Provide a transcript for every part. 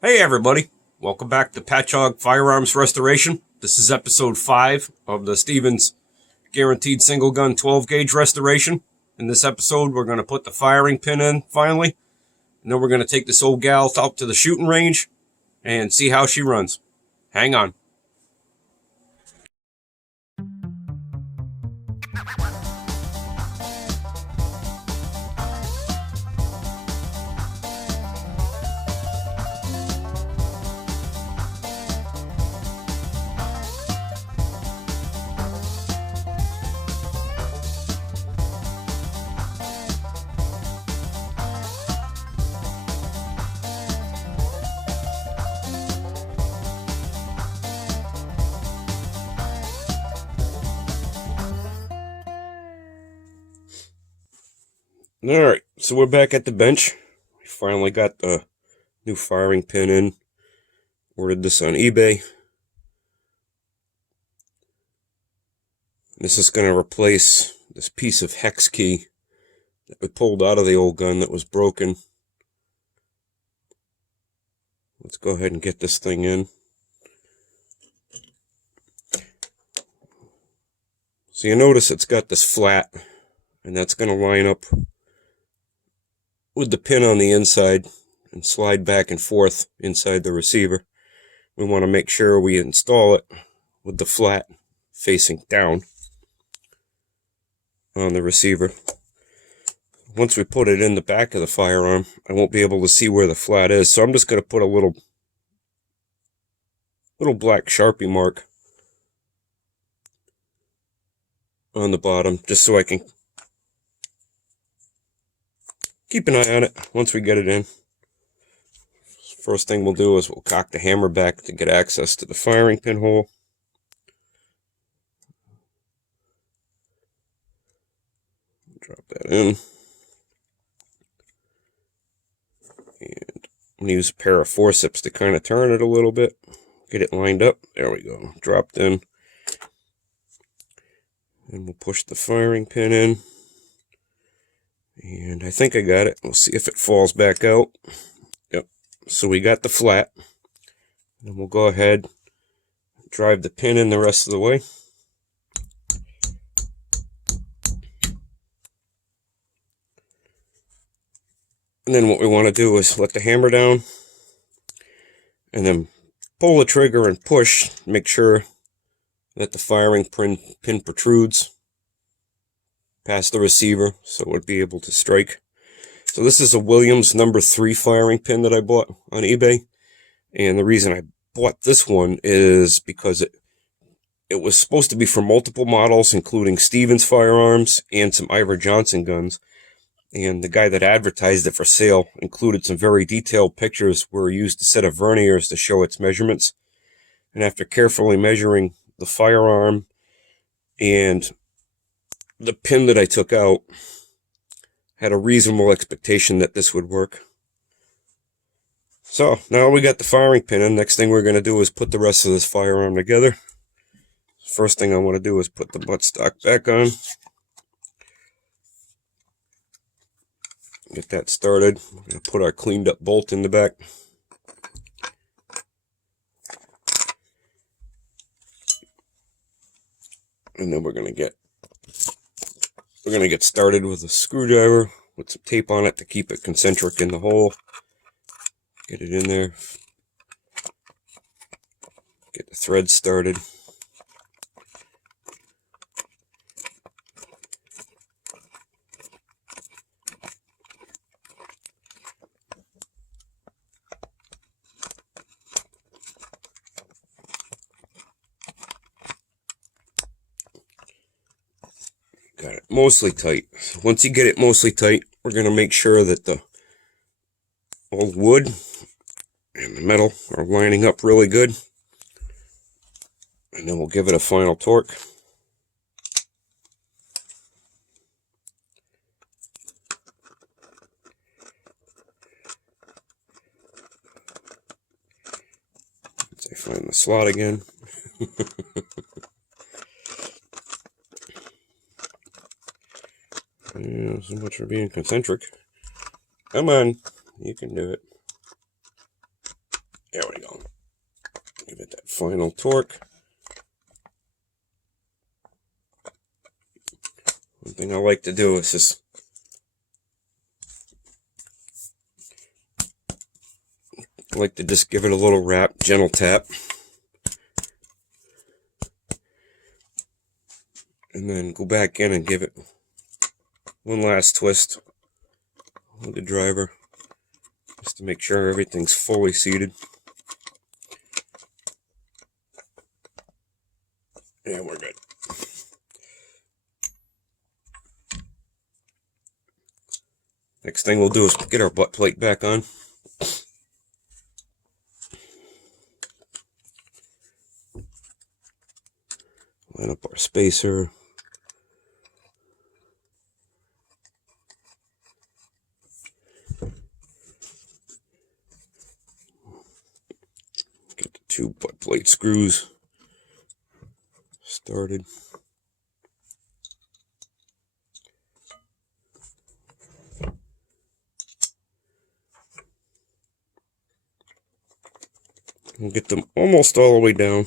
Hey everybody, welcome back to Patchogue Firearms Restoration. This is episode 5 of the Stevens Guaranteed Single Gun 12 Gauge Restoration. In this episode we're going to put the firing pin in finally, and then we're going to take this old gal out to the shooting range and see how she runs. Hang on. Alright, so we're back at the bench. We finally got the new firing pin in. Ordered this on eBay. This is going to replace this piece of hex key that we pulled out of the old gun that was broken. Let's go ahead and get this thing in. So you notice it's got this flat, and that's going to line up with the pin on the inside and slide back and forth inside the receiver. We want to make sure we install it with the flat facing down on the receiver. Once we put it in the back of the firearm, I won't be able to see where the flat is, so I'm just going to put a little black Sharpie mark on the bottom just so I can keep an eye on it once we get it in. First thing we'll do is we'll cock the hammer back to get access to the firing pin hole. Drop that in. And I'm going to use a pair of forceps to kind of turn it a little bit. Get it lined up. There we go. Dropped in. And we'll push the firing pin in. And I think I got it. We'll see if it falls back out. Yep. So we got the flat. And we'll go ahead and drive the pin in the rest of the way. And then what we want to do is let the hammer down. And then pull the trigger and push. Make sure that the firing pin protrudes past the receiver so it would be able to strike. So this is a Williams number 3 firing pin that I bought on eBay, and the reason I bought this one is because it was supposed to be for multiple models, including Stevens Firearms and some Ivor Johnson guns, and the guy that advertised it for sale included some very detailed pictures where he used a set of verniers to show its measurements. And after carefully measuring the firearm and the pin that I took out, had a reasonable expectation that this would work. So now we got the firing pin in. Next thing we're going to do is put the rest of this firearm together. First thing I want to do is put the buttstock back on. Get that started. We're going to put our cleaned up bolt in the back. And then we're going to get started with a screwdriver with some tape on it to keep it concentric in the hole. Get it in there. Get the thread started. Got it mostly tight. Once you get it mostly tight, we're going to make sure that the old wood and the metal are lining up really good. And then we'll give it a final torque. Once I find the slot again. Yeah, so much for being concentric. Come on, you can do it. There we go. Give it that final torque. One thing I like to do is just give it a little rap, gentle tap. And then go back in and give it one last twist with the driver, just to make sure everything's fully seated. Yeah, we're good. Next thing we'll do is get our butt plate back on. Line up our spacer. Get the 2 butt plate screws started. We'll get them almost all the way down.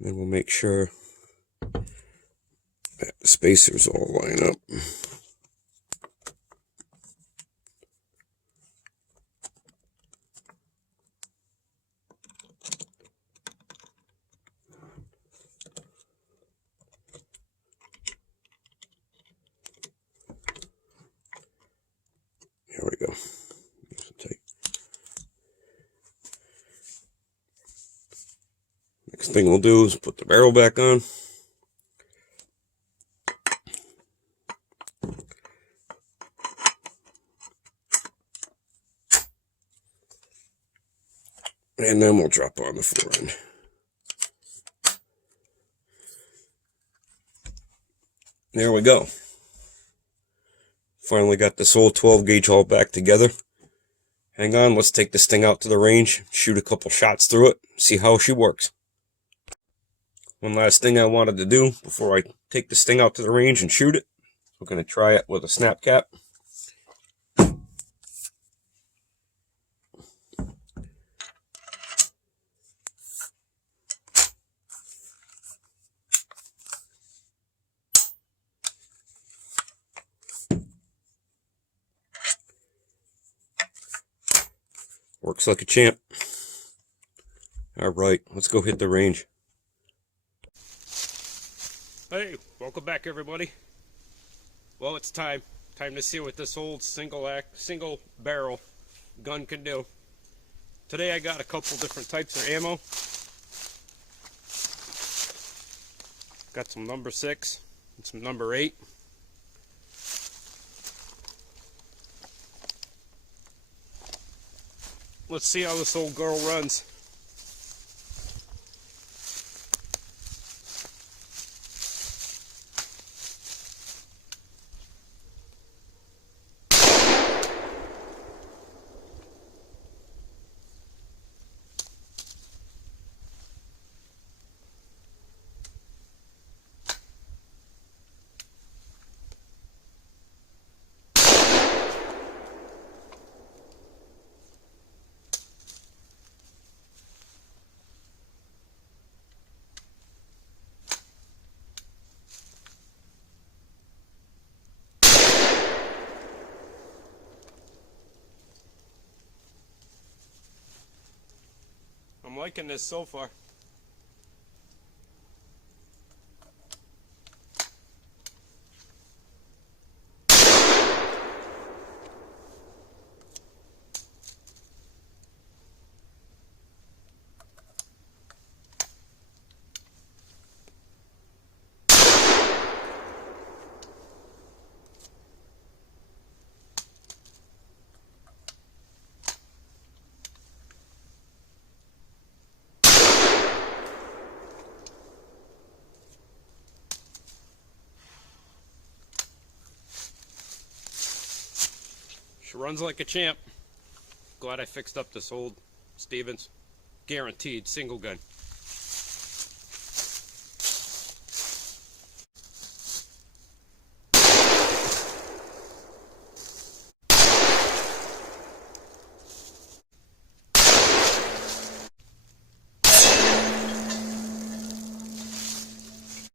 Then we'll make sure that the spacers all line up. There we go. Next thing we'll do is put the barrel back on. And then we'll drop on the fore end. There we go. Finally got this old 12 gauge all back together. Hang on, let's take this thing out to the range, shoot a couple shots through it, see how she works. One last thing I wanted to do before I take this thing out to the range and shoot it. We're going to try it with a snap cap. Works like a champ. Alright, let's go hit the range. Hey, welcome back everybody. Well, it's time to see what this old single barrel gun can do. Today I got a couple different types of ammo. Got some number 6 and some number 8. Let's see how this old girl runs. I'm liking this so far. She runs like a champ. Glad I fixed up this old Stevens. Guaranteed single gun.